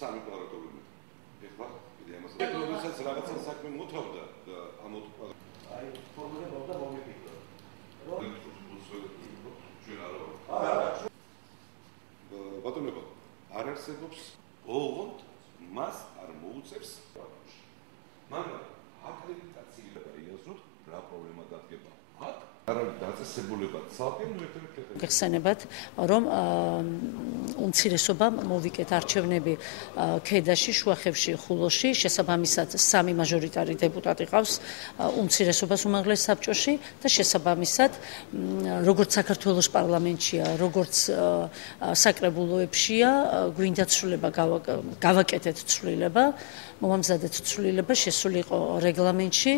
სამი პარატობები. ეხლა კიდე ამას როდესაც რაღაცა საქმე მოთავდა და ამოთქვა აი ფორმულირებდა მომიფიქრო. ბატონებო, არ არსებობს ოღონდ მას არ მოუწევს. მაგრამ აკრედიტაცია იაზროთ რა პრობლემა დადგება. არავის დაწესებულებად ცალკე გეხსენებათ, რომ უმცირესობამ მოვიკეთ არჩევნები ქედაში, შუახევში, ხულოში, შესაბამისად სამი მაჟორიტარი დეპუტატი ყავს უმცირესობას უმაღლეს საბჭოში და შესაბამისად როგორც საქართველოს პარლამენტშია, როგორც საკრებულოებშია, გვინდა ცვლილება გავაკეთეთ ცვლილება, მომამზადეთ ცვლილება შესულიყო რეგლამენტში,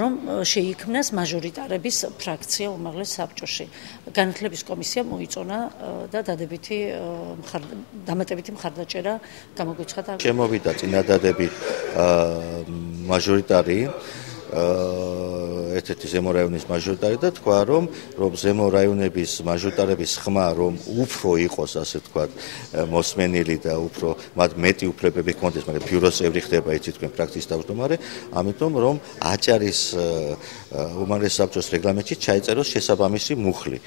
რომ შეიქმნას მაჟორიტარების ფრაქცია უმაღლეს საბჭოში. განათლების კომისია მოიწონა და დამატებითი მხარდაჭერა გამოგვიცხადა. შემოვიდა წინადადებით მაჟორიტარი ერთ-ერთი ზემო რაიონის მაჟორიტარი და თქვა, რომ ზემო რაიონების მაჟორიტარების ხმა რომ უფრო იყოს, ასე ვთქვათ, მოსმენილი და უფრო მათ მეტი უფლებები ჰქონდეს, მაგრამ ბიუროს წევრი ხდება, იცით თქვენ ფრაქციის თავმჯდომარე, ამიტომ რომ აჭარის უმაღლეს საბჭოს რეგლამენტში ჩაიწეროს შესაბამისი მუხლი,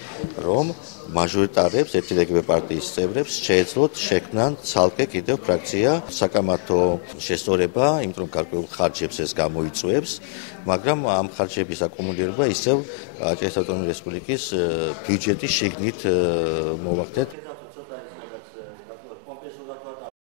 რომ მაჟორიტარებს, ერთი და იგივე პარტიის წევრებს შეეძლოთ შექმნან ცალკე კიდევ ფრაქცია, საკამათო შესწორება, იმიტომ რომ გარკვეულ ხარჯებს ეს გამოიწვევს, მაგრამ ამ ხარჯების აკუმულირება ისევ აჭარის ავტონომიური რესპუბლიკის ბიუჯეტის შიგნით მოვახდეთ.